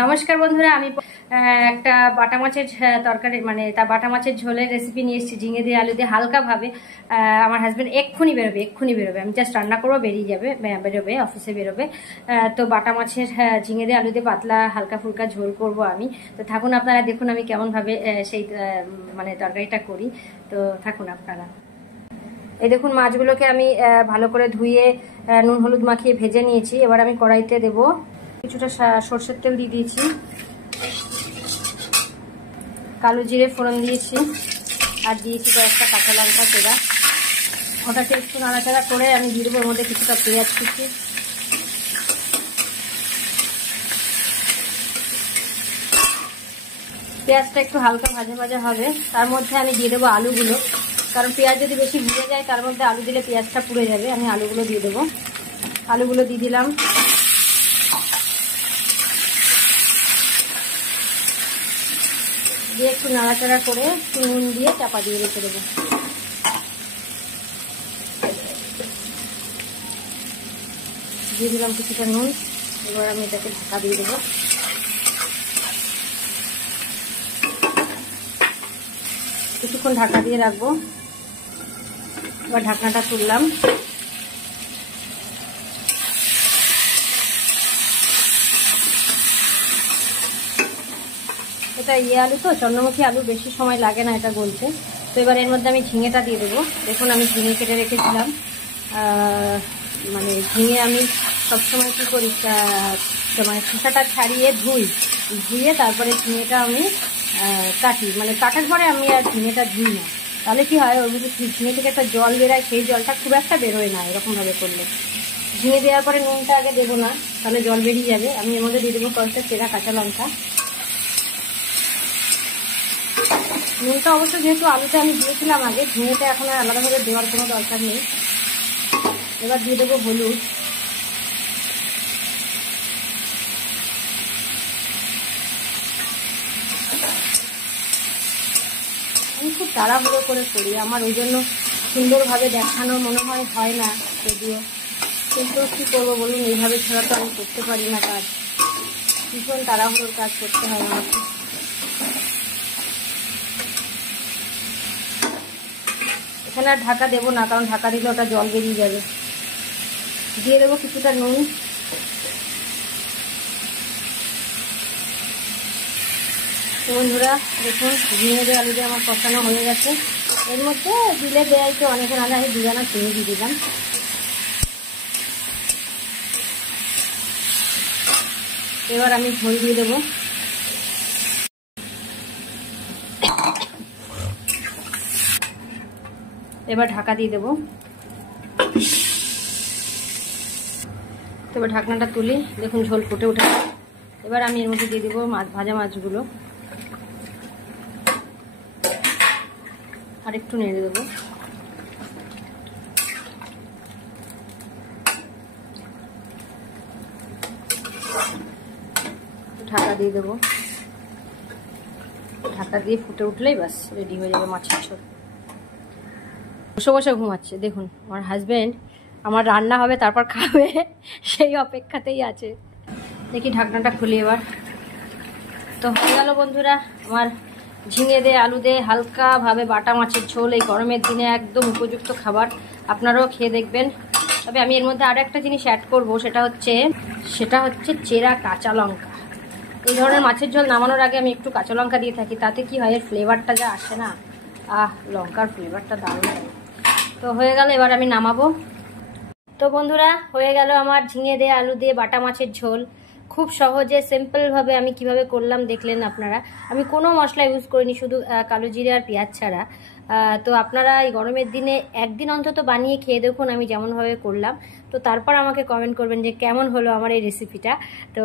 নমস্কার বন্ধুরা, আমি একটা বাটা মাছের তরকারি মানে তা বাটা মাছের ঝোলের রেসিপি নিয়ে এসেছি ঝিঙে দিয়ে আলু দিয়ে হালকাভাবে। আমার হাজব্যান্ড এক্ষুনি বেরোবে, আমি জাস্ট রান্না করবো, বেরোবে অফিসে বেরোবে। তো বাটা মাছের ঝিঙে দিয়ে আলু দিয়ে পাতলা হালকা ফুলকা ঝোল করব আমি। তো থাকুন আপনারা, দেখুন আমি কেমনভাবে সেই মানে তরকারিটা করি। তো থাকুন আপনারা। এই দেখুন, মাছগুলোকে আমি ভালো করে ধুয়ে নুন হলুদ মাখিয়ে ভেজে নিয়েছি। এবার আমি কড়াইতে দেবো কিছুটা সরষের তেল দিয়ে দিয়েছি, কালো জিরে ফোড়ন দিয়েছি, আর দিয়েছি কয়েকটা কাঁচা লঙ্কা চেরা। ওটাকে একটু নাড়াচাড়া করে আমি দিয়ে দেবো ওর মধ্যে কিছুটা পেঁয়াজ কুচি। পেঁয়াজটা একটু হালকা ভাজা ভাজা হবে, তার মধ্যে আমি দিয়ে দেবো আলুগুলো, কারণ পেঁয়াজ যদি বেশি ভুলে যায় তার মধ্যে আলু দিলে পেঁয়াজটা পুড়ে যাবে। আমি আলুগুলো দিয়ে দেবো, আলুগুলো দিয়ে দিলাম। দিয়ে একটু নাড়াচাড়া করে নুন দিয়ে চাপা দিয়ে রেখে দেবো। দিয়ে দিলাম কিছুটা নুন। এবার আমি এটাকে ঢাকা দিয়ে দেবো। কিছুক্ষণ ঢাকা দিয়ে রাখবো। এবার ঢাকনাটা তুললাম। এটা আলু তো, চন্দ্রমুখী আলু, বেশি সময় লাগে না এটা গলতে। তো এবার এর মধ্যে আমি ঝিঙেটা দিয়ে দেবো। দেখুন আমি ঝিঙে কেটে রেখেছিলাম। মানে ঝিঙে আমি সবসময় কী করি, মানে খোসাটা ছাড়িয়ে ধুয়ে তারপরে ঝিঙেটা আমি কাটি। মানে কাটার পরে আমি আর ঝিঙেটা ধুই না, তাহলে কি হয় ওর মধ্যে ঝিঙে থেকে একটা জল বেরোয়, সেই জলটা খুব একটা বেরোয় না এরকমভাবে করলে। ঝিঙে দেওয়ার পরে নুনটা আগে দেবো না, তাহলে জল বেরিয়ে যাবে। আমি এর মধ্যে দিয়ে দেবো কয়েকটা চেরা কাঁচা লঙ্কা। নুনটা অবশ্য যেহেতু আলুতে আমি দিয়েছিলাম আগে, ঝিঙেটা এখন আর আলাদাভাবে দেওয়ার কোনো দরকার নেই। এবার দিয়ে দেবো হলুদ। আমি খুব তাড়াহুড়ো করে করি, আমার ওই জন্য সুন্দরভাবে দেখানো মনে হয় না যদিও, কিন্তু কী করবো বলুন, এইভাবে ছাড়া তো আমি করতে পারি না কাজ। ভীষণ তাড়াহুড়োর কাজ করতে হয় আমাকে। এখানে আর ঢাকা দেবো না, কারণ ঢাকা দিলে ওটা জল বেরিয়ে যাবে। দিয়ে দেবো কিছুটা নুন। বন্ধুরা দেখুন, ঝিঙে দিয়ে আলু দিয়ে আমার কষানো হয়ে গেছে। এর মধ্যে দিলে দেয় তো অনেকে, নাহলে আমি দুজনা চিনি দিয়ে দিলাম। এবার আমি ঝোল দিয়ে দেবো। এবার ঢাকা দিয়ে দেবো। এবার ঢাকনাটা তুলি, দেখুন ঝোল ফুটে উঠে। এবার আমি এর মধ্যে দিয়ে দেবো ভাজা মাছগুলো, আর একটু নেড়ে দেবো। ঢাকা দিয়ে দেবো। ঢাকা দিয়ে ফুটে উঠলেই বাস রেডি হয়ে যাবে মাছের ঝোল। বসে বসে ঘুমাচ্ছে দেখুন আমার হাজব্যান্ড, আমার রান্না হবে তারপর খাবে, সেই অপেক্ষাতেই আছে। দেখি ঢাকনাটা খুলি এবার। তো হয়ে গেল বন্ধুরা আমার ঝিঙে দিয়ে আলু দিয়ে হালকাভাবে বাটা মাছের ঝোল। এই গরমের দিনে একদম উপযুক্ত খাবার, আপনারাও খেয়ে দেখবেন। তবে আমি এর মধ্যে আরও একটা জিনিস অ্যাড করব, সেটা হচ্ছে চেরা কাঁচা লঙ্কা। এই ধরনের মাছের ঝোল নামানোর আগে আমি একটু কাঁচা লঙ্কা দিয়ে থাকি, তাতে কি হয় এর ফ্লেভারটা যা আসে না, লঙ্কার ফ্লেভারটা দারুণ হয়। তো হয়ে গেল, এবার আমি নামাবো। তো বন্ধুরা হয়ে গেল আমার ঝিঙে দিয়ে আলু দিয়ে বাটা মাছের ঝোল। খুব সহজে সিম্পলভাবে আমি কিভাবে করলাম দেখলেন আপনারা। আমি কোনো মশলা ইউজ করিনি, শুধু কালো জিরে আর পেঁয়াজ ছাড়া। তো আপনারা এই গরমের দিনে একদিন অন্তত বানিয়ে খেয়ে দেখুন আমি যেমনভাবে করলাম। তো তারপর আমাকে কমেন্ট করবেন যে কেমন হলো আমার এই রেসিপিটা। তো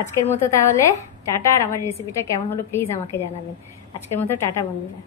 আজকের মতো তাহলে টাটা। আর আমার রেসিপিটা কেমন হলো প্লিজ আমাকে জানাবেন। আজকের মতো টাটা বন্ধুরা।